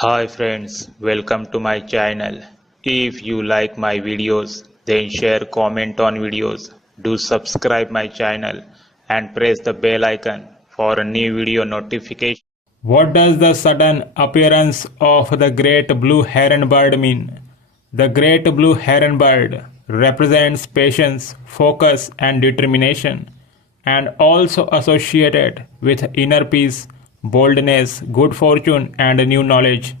Hi friends, welcome to my channel. If you like my videos, then share, comment on videos. Do subscribe my channel and press the bell icon for a new video notification. What does the sudden appearance of the great blue heron bird mean? The great blue heron bird represents patience, focus, and determination, and also associated with inner peace, boldness, good fortune, and new knowledge.